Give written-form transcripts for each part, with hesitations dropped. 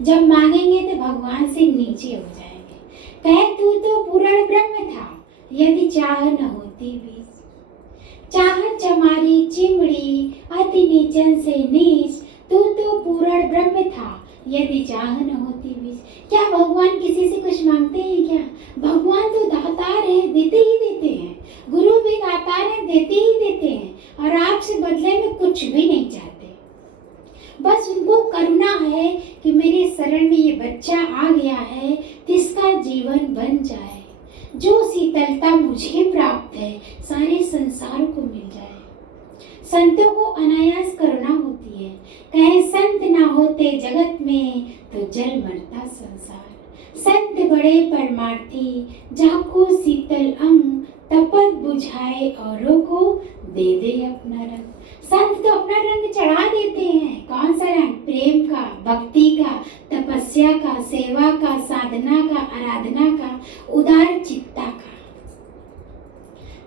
जब मांगेंगे तो भगवान से नीचे हो जाएंगे। कहे तू तो पूर्ण ब्रह्म था, यदि चाह न होती भी। चाहत चमारी चिमड़ी, अति नीचन से नीच, तू तो पूर्ण ब्रह्म था, यदि चाह न होती बीच। क्या भगवान किसी से कुछ मांगते हैं क्या? भगवान तो दातार है, देते ही देते हैं। गुरु भी दातार है, देते ही देते हैं, और आपसे बदले में कुछ भी नहीं चाहते। बस उनको करुणा है कि मेरे शरण में ये बच्चा आ गया है, जिसका जीवन बन जाए। जो शीतलता मुझे प्राप्त है, सारे संसार को मिल जाए। संतों को अनायास करुणा होती है। कहे संत ना होते जगत में, तो जल मरता संसार। संत बड़े परमार्थी, जाको शीतल अंग, तपत बुझाए औरों को, दे दे अपना रंग। संत तो अपना रंग चढ़ा देते हैं। कौन सा रंग? प्रेम का, भक्ति का, तपस्या का, सेवा का, साधना का, आराधना का, उदार चित्ता का।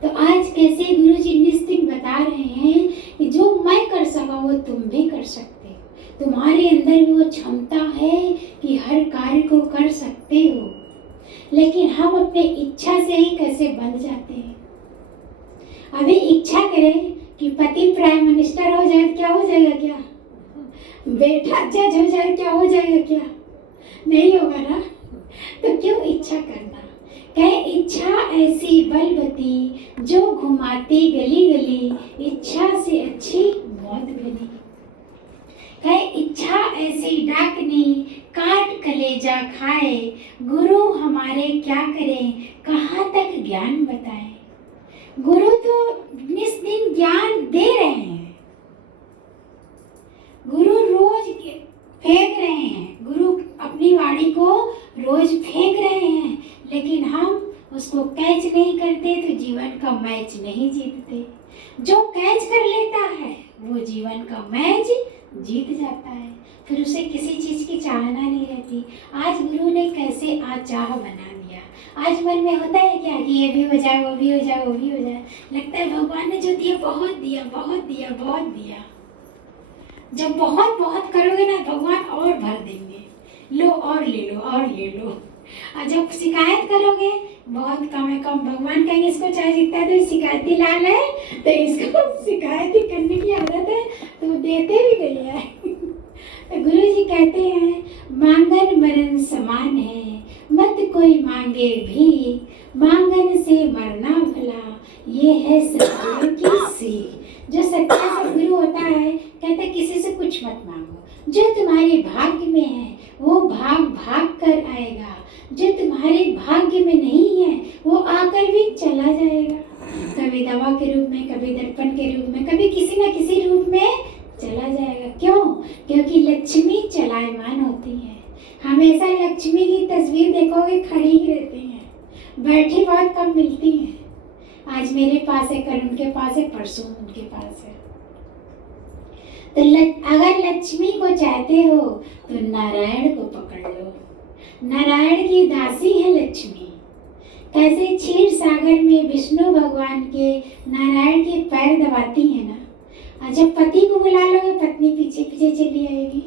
तो आज कैसे गुरुजी निश्चित बता रहे हैं कि जो मैं कर सका वो तुम भी कर सकते हो। तुम्हारे अंदर भी वो क्षमता है कि हर कार्य को कर सकते हो, लेकिन हम अपने इच्छा से ही कैसे बन जाते हैं। अभी इच्छा करें कि पति प्राइम मिनिस्टर हो जाए, क्या हो जाएगा? क्या बेटा जज हो जाए, क्या हो जाएगा? क्या नहीं होगा ना। तो क्यों इच्छा करना? कहे इच्छा ऐसी बलवती, जो घुमाती गली गली, इच्छा से अच्छी मौत भली। कहे इच्छा ऐसी डाकनी, काट कलेजा खाए, गुरु हमारे क्या करें, कहाँ तक ज्ञान बताए। गुरु तो निस्दिन ज्ञान दे रहे हैं, गुरु रोज फेंक रहे हैं, गुरु अपनी वाणी को रोज फेंक रहे हैं, लेकिन हम उसको कैच नहीं करते तो जीवन का मैच नहीं जीतते। जो कैच कर लेता है वो जीवन का मैच जीत जाता है, फिर उसे किसी चीज की चाहना नहीं रहती। आज गुरु ने कैसे आज चाह बना दिया। आज मन में होता है क्या कि ये भी हो जाए, वो भी हो जाए, वो भी हो जाए। लगता है भगवान ने जो दिया बहुत दिया, बहुत दिया, बहुत दिया। जब बहुत बहुत करोगे ना, भगवान और भर देंगे, लो और ले लो और ले लो। और जब शिकायत करोगे बहुत कम है, कम, भगवान कहेंगे इसको चाहे जितना तो शिकायती लाल है, तो इसको शिकायत ही करने की आदत है, तो देते भी नहीं है। तो गुरु जी कहते हैं मांगन मरण समान है, मत कोई मांगे भी, मांगन से मरना भला, ये है सत्य की सीख। जो सच्चा सद्गुरु होता है कहता है किसी से कुछ मत मांगो, जो तुम्हारे भाग्य में है वो भाग भाग कर आएगा, जो तुम्हारे भाग्य में नहीं है वो आकर भी चला जाएगा। कभी दवा के रूप में, कभी दर्पण के रूप में, कभी किसी न किसी रूप में चला जाएगा। क्यों? क्योंकि लक्ष्मी चलायमान होती है। हमेशा लक्ष्मी की तस्वीर देखोगे खड़ी ही रहती हैं, बैठी बहुत कम मिलती हैं। आज मेरे पास है, कल उनके पास है, परसों उनके पास है। तो अगर लक्ष्मी को चाहते हो तो नारायण को पकड़ लो। नारायण की दासी है लक्ष्मी। कैसे क्षीर सागर में विष्णु भगवान के नारायण के पैर दबाती है ना, और जब पति को बुला लोगे पत्नी पीछे पीछे चली आएगी।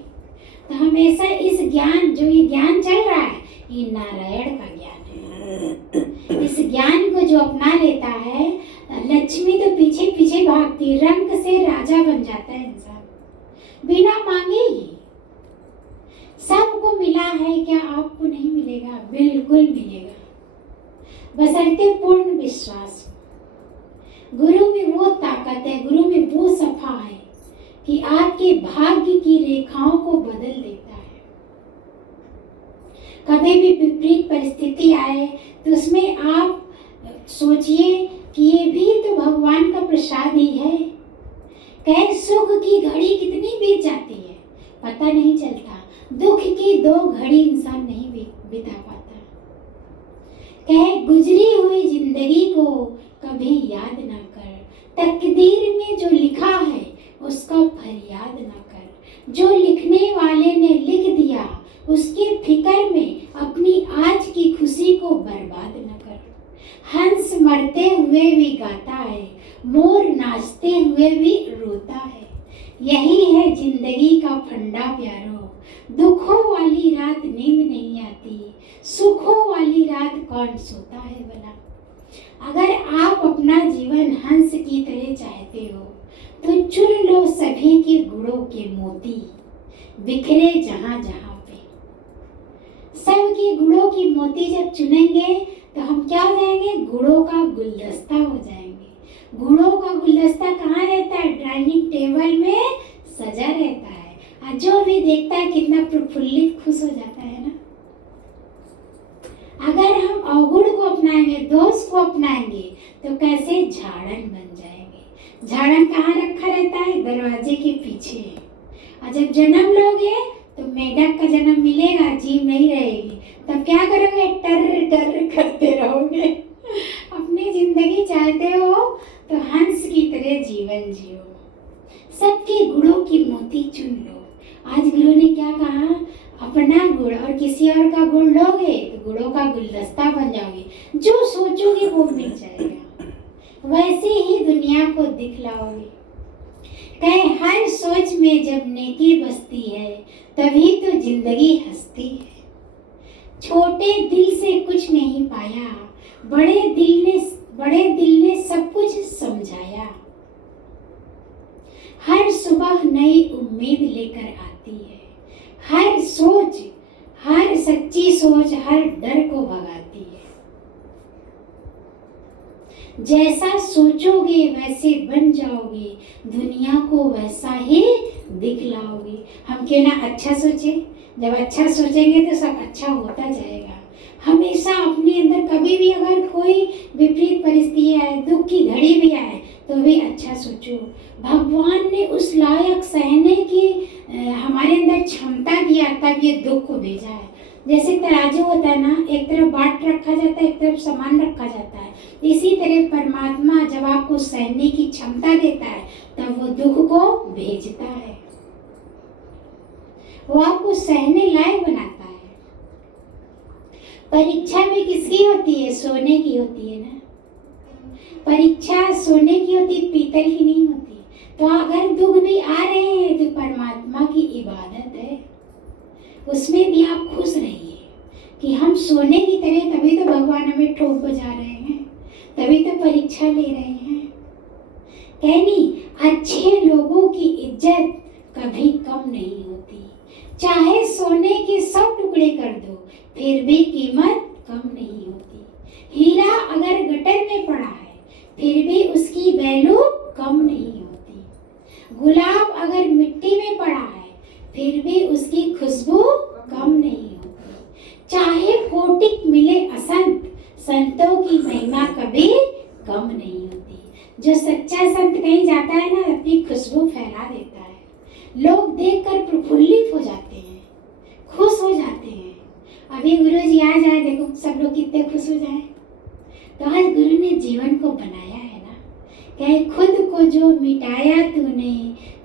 तो हमेशा इस ज्ञान, जो ये ज्ञान चल रहा है, ये नारायण का ज्ञान है। इस ज्ञान को जो अपना लेता है, लक्ष्मी तो पीछे पीछे भागती, रंग से राजा बन जाता है इंसान, बिना मांगे ही। सबको मिला है, क्या आपको नहीं मिलेगा? बिल्कुल मिलेगा, बशर्ते पूर्ण विश्वास। गुरु में वो ताकत है, गुरु में वो सफा है कि आपके भाग्य की रेखाओं को बदल देता है। कभी भी विपरीत परिस्थिति आए तो उसमें आप सोचिए कि ये भी तो भगवान का प्रसाद ही है। कहे सुख की घड़ी कितनी बीत जाती है पता नहीं चलता, दुख की 2 घड़ी इंसान नहीं बिता पाता। कहे गुजरी हुई जिंदगी को कभी याद ना कर, तकदीर में जो लिखा है उसका फरियाद ना कर। जो लिखने वाले ने लिख दिया उसके फिक्र में अपनी आज की खुशी को बर्बाद न कर। हंस मरते हुए भी गाता है, मोर नाचते हुए भी रोता है। यही है जिंदगी का फंडा प्यारो, दुखों वाली कौन सोता है भला। अगर आप अपना जीवन हंस की तरह चाहते हो तो चुन लो सभी के गुणों के मोती, बिखरे जहां जहां पे। सबके गुणों की मोती जब चुनेंगे तो हम क्या हो जाएंगे, गुणों का गुलदस्ता हो जाएंगे। गुणों का गुलदस्ता कहाँ रहता है, डाइनिंग टेबल में सजा रहता है, और जो भी देखता है कितना प्रफुल्लित खुश हो जाता है ना। अगर हम अवगुण को अपनाएंगे, दोष को अपनाएंगे तो कैसे झाड़न बन जाएंगे। झाड़न कहाँ रखा रहता है, दरवाजे के पीछे। और जब जन्म लोगे तो मेढक का जन्म मिलेगा, जीव नहीं रहेगी, तब क्या करोगे, टर टर करते रहोगे। अपनी जिंदगी चाहते हो तो हंस की तरह जीवन जियो, सबके गुणों की मोती चुन लो। आज गुरु ने क्या कहा, अपना गुण और किसी और का गुण लोगे तो गुणों का गुलदस्ता बन जाओगे, जो सोचोगे वो मिल जाएगा, वैसे ही दुनिया को दिखलाओगे। कहे हर सोच में जब नेकी बसती है तभी तो जिंदगी हंसती है। छोटे दिल से कुछ नहीं पाया, बड़े दिल ने सब कुछ समझाया। हर सुबह नई उम्मीद लेकर आती है, हर सच्ची सोच हर डर को भगाती है। जैसा सोचोगे वैसे बन जाओगे, दुनिया को वैसा ही दिखलाओगे। हम क्यों ना अच्छा सोचे, जब अच्छा सोचेंगे तो सब अच्छा होता जाएगा। हमेशा अपने अंदर कभी भी अगर कोई विपरीत परिस्थिति आए, दुख की घड़ी भी आए तो भी अच्छा सोचो। भगवान ने उस लायक सहने की हमारे अंदर क्षमता दिया तब ये दुख को भेजा है। जैसे तराजू होता है ना, एक तरफ बाट रखा जाता है, एक तरफ सामान रखा जाता है, इसी तरह परमात्मा जब आपको सहने की क्षमता देता है तब वो दुख को भेजता है, वो आपको सहने लायक बनाता है। परीक्षा भी किसकी होती है, सोने की होती है ना। परीक्षा सोने की होती, पीतल की नहीं होती। तो अगर दुख भी आ रहे हैं तो परमात्मा की इबादत है, उसमें भी आप खुश रहिए कि हम सोने की तरह, तभी तो भगवान हमें ठोक बजा रहे हैं, तभी तो परीक्षा ले रहे हैं। कहनी अच्छे लोगों की इज्जत कभी कम नहीं होती, चाहे सोने के 100 टुकड़े कर दो फिर भी कीमत कम नहीं होती। हीरा अगर गटर में पड़ा है फिर भी उसकी वैल्यू कम नहीं होती। गुलाब अगर मिट्टी में पड़ा है फिर भी उसकी खुशबू कम नहीं होती। चाहे कोटिक मिले असंत, संतों की महिमा कभी कम नहीं होती। जो सच्चा संत कहीं जाता है ना, अपनी खुशबू फैला देता है, लोग देखकर प्रफुल्लित हो जाते हैं, खुश हो जाते हैं। अभी गुरु जी आ जाए, देखो सब लोग कितने खुश हो जाए। तो आज गुरु ने जीवन को बनाया है ना, कहे खुद को जो मिटाया तूने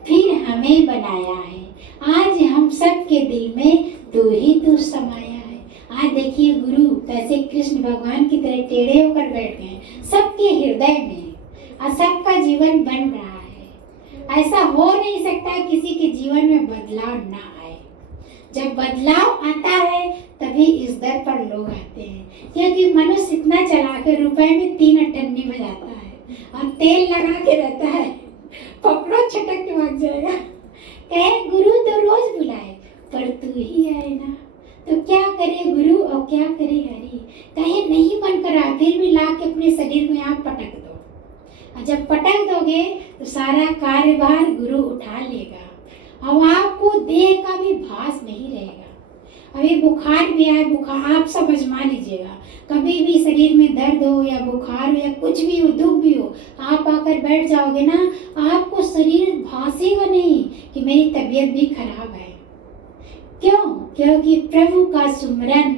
फिर हमें बनाया है। आज हम सब के दिल में तू ही तू समाया है। आज देखिए गुरु कैसे कृष्ण भगवान की तरह टेढ़े होकर बैठ गए सबके हृदय में, और सबका जीवन बन रहा है। ऐसा हो नहीं सकता किसी के जीवन में बदलाव ना आए। जब बदलाव आता है तभी इस दर पर लोग आते हैं, क्योंकि मनुष्य इतना चला के रुपए में 3 अठन्नी बजाता है और तेल लगा के रहता है, पकड़ो छटक के भाग जाएगा। कहे गुरु तो रोज बुलाए पर तू ही आए ना, तो क्या करे गुरु और क्या करे हरि। कहे नहीं मन करा फिर भी ला के अपने शरीर में आप पटक दो, और जब पटक दोगे तो सारा कार्यभार गुरु उठा लेगा और आपको देह का भी भास नहीं रहेगा। अभी बुखार भी आए, बुखार आप सब आजमा लीजिएगा, कभी भी शरीर में दर्द हो या बुखार हो या कुछ भी हो, दुख भी हो, आप आकर बैठ जाओगे ना, आपको शरीर भासेगा नहीं कि मेरी तबीयत भी खराब है। क्यों? क्योंकि प्रभु का सुमरन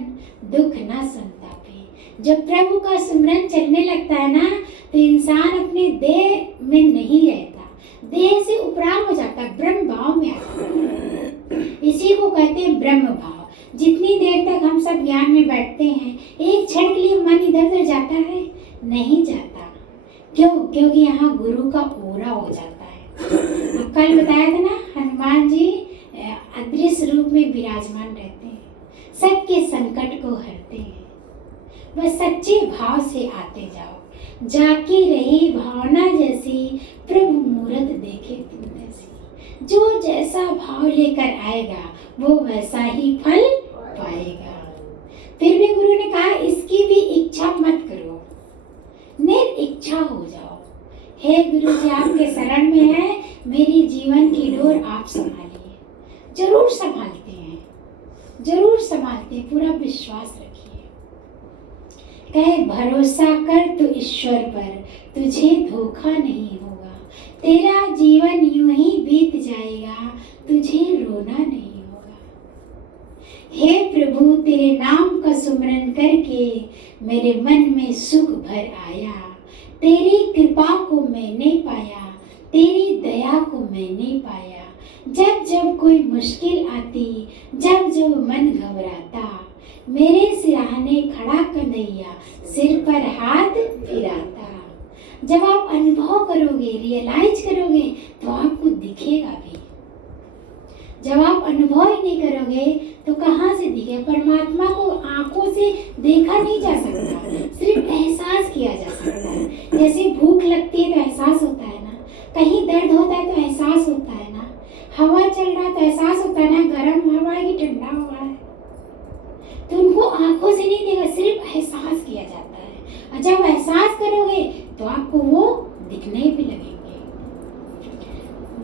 दुख ना संतापे। जब प्रभु का सुमरन चलने लगता है ना तो इंसान अपने देह में नहीं रहता, देह से उपराम हो जाता है, ब्रह्म भाव में आता है। इसी को कहते हैं ब्रह्म भाव। जितनी देर तक हम सब ज्ञान में बैठते हैं, एक क्षण के लिए मन इधर उधर जाता है, नहीं जाता। क्यों? क्योंकि यहाँ गुरु का ओरा हो जाता है। कल बताया था ना, हनुमान जी अदृश्य रूप में विराजमान रहते हैं, सबके संकट को हरते हैं। बस सच्चे भाव से आते जाओ, जाके रही भावना जैसी, प्रभु मूरत देखे तुम जैसी। जो जैसा भाव लेकर आएगा वो वैसा ही फल पाएगा। फिर भी गुरु ने कहा इसकी भी इच्छा मत करो, निरिच्छा हो जाओ। हे गुरु जी आपके शरण में है, मेरी जीवन की डोर आप संभालिए। जरूर संभालते हैं, जरूर संभालते हैं, पूरा विश्वास रखिए। कहे भरोसा कर तू ईश्वर पर, तुझे धोखा नहीं होगा। तेरा जीवन यूं ही बीत जाएगा, तुझे रोना नहीं होगा। हे प्रभु तेरे नाम का सुमरन करके मेरे मन में सुख भर आया। तेरी कृपा को मैंने पाया, तेरी दया को मैंने पाया। जब जब कोई मुश्किल आती, जब जब मन घबराता, मेरे सिरहाने खड़ा कन्हैया, सिर पर हाथ फिराता। जब आप अनुभव करोगे, रियलाइज करोगे तो आपको दिखेगा भी। जब आप अनुभव ही नहीं करोगे तो कहाँ से दिखे? परमात्मा को आंखों से देखा नहीं जा सकता, सिर्फ एहसास किया जा सकता है। जैसे भूख लगती है तो एहसास होता है ना, कहीं दर्द होता है तो एहसास होता है ना, हवा चल रहा है तो एहसास होता है ना, गर्म हवा है कि ठंडा हवा है। तो उनको आंखों से नहीं देखा, सिर्फ एहसास किया जाता है। और जब एहसास करोगे तो आपको वो दिखने भी लगेंगे।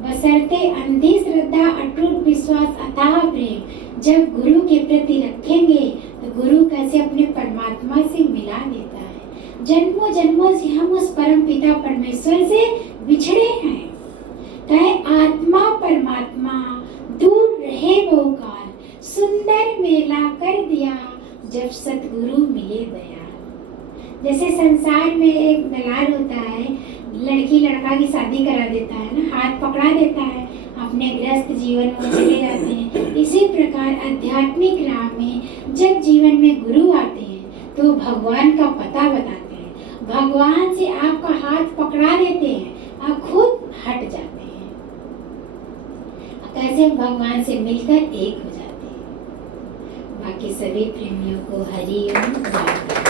बशर्ते अंधी श्रद्धा, अटूट विश्वास, अथाह प्रेम जब गुरु के प्रति रखेंगे तो गुरु कैसे अपने परमात्मा से मिला देता है। जन्मों जन्मों से हम उस परम पिता परमेश्वर से बिछड़े हैं। कहे आत्मा परमात्मा दूर रहे बहुकाल, सुंदर मेला कर दिया जब सतगुरु मिले दयाल। जैसे संसार में एक दलाल होता है, लड़की लड़का की शादी करा देता है ना, हाथ पकड़ा देता है, अपने ग्रस्त जीवन में चले जाते हैं। इसी प्रकार आध्यात्मिक राह में जब जीवन में गुरु आते हैं तो भगवान का पता बताते हैं, भगवान से आपका हाथ पकड़ा देते हैं और खुद हट जाते हैं। कैसे भगवान से मिलकर एक हो जाते हैं। बाकी सभी प्रेमियों को हरि ओम।